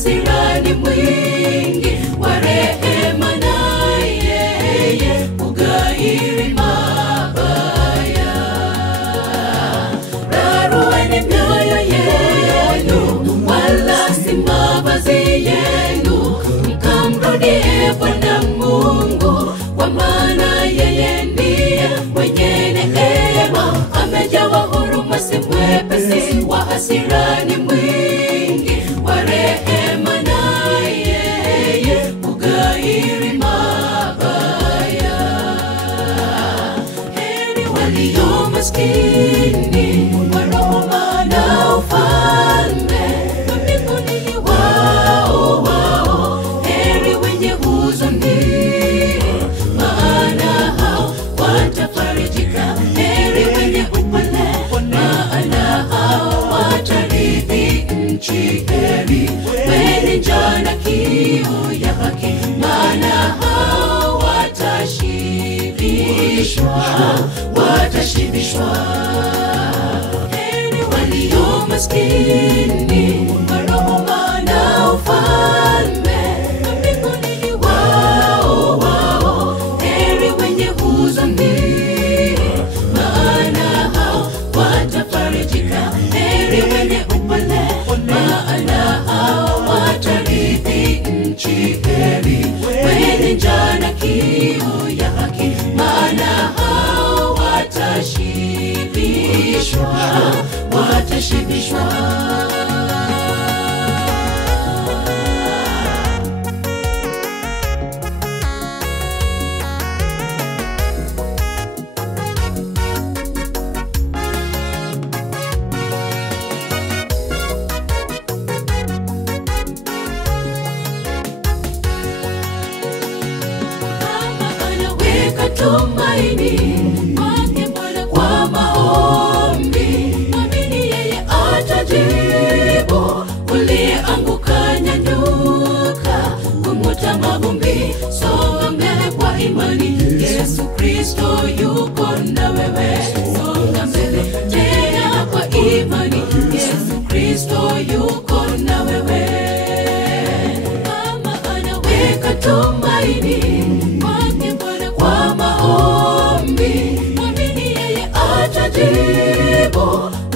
hasira ni mwingi wa rehema, naye ughairi mabaya. Rarueni mioyo yenu, wala si mavazi yenu, mkamrudie Bwana Mungu, kwa maana yeye ndiye mwenye neema, amejawa huruma, si mwepesi wa hasira, ni mwingi wa rehema, naye ughairi mabaya. Heri walio maskini wa roho, maana ufalme wa mbinguni ni wao. Heri wenye huzuni, maana hao watafarijika. Heri wenye upole, maana hao watarithi nchi. Heri wenye njaa na kiu ya haki, maana hao watashibishwa. Heri walio maskini wa roho, maana ufalme wa mbinguni ni wao. Heri wenye huzuni, maana hao watafarijika. Heri wenye upole, maana hao watarithi nchi. Heri wenye njaa na kiu ya haki, maana hao watashibishwa. Tumaini kwake Bwana kwa maombi, mwamini yeye atajibu. Ulianguka, nyanyuka, kung'uta mavumbi, songa mbele kwa imani. Yesu Kristo yuko na wewe, songa mbele tena kwa imani. Yesu Kristo yuko na wewe. Kama anaweka tumaini kwa maombi, mwamini yeye atajibu.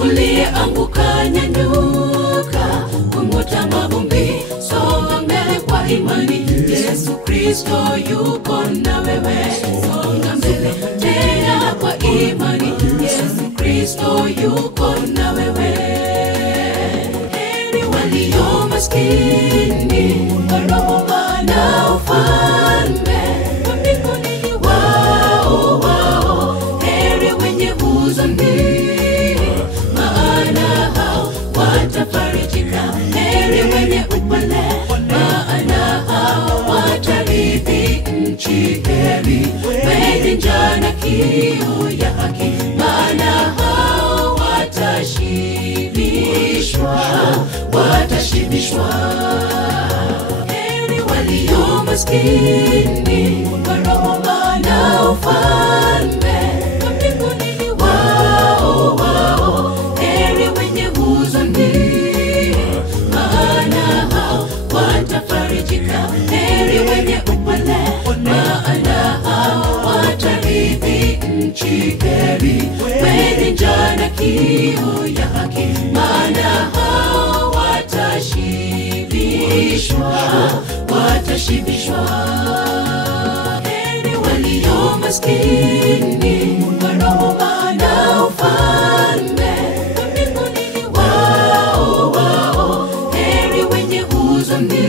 Ulianguka, nyanyuka, kung'uta mavumbi, songa mbele kwa imani. Yesu Kristo yuko na wewe, songa mbele tena kwa imani. Yesu Kristo yuko na wewe. Heri walio maskini wa roho, maana ufalme wa mbinguni ni wao. Heri wenye huzuni, maana hao watafarijika. Heri wenye upole, maana hao watarithi nchi. Heri wenye njaa na kiu ya haki, maana hao watashibishwa. Heri walio maskini wa roho, maana ufalme wa mbinguni ni wao. Heri wenye huzuni, maana hao watafarijika. Heri wenye upole, maana hao watarithi nchi. Heri wenye njaa na kiu ya haki, maana hao watashibishwa. Heri walio maskini wa roho, maana ufalme wa mbinguni ni wao. Heri wenye huzuni,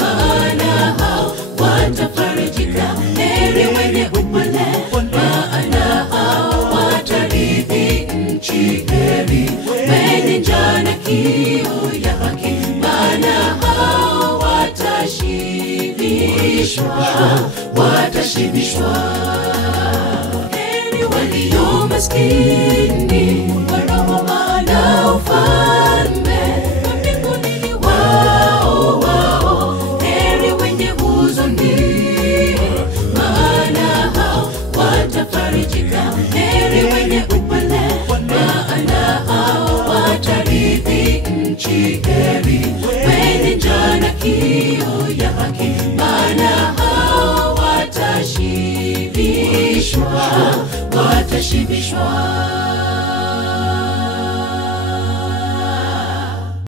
maana hao watafarijika. Heri wenye upole, maana hao watarithi nchi. Heri wenye njaa na kiu ya haki, maana hao watashibishwa. Heri walio maskini wa roho, maana ufalme wa mbinguni ni wao. Heri wenye huzuni, maana hao watafarijika. Heri wenye upole, maana hao watarithi nchi. Heri utashibishwa.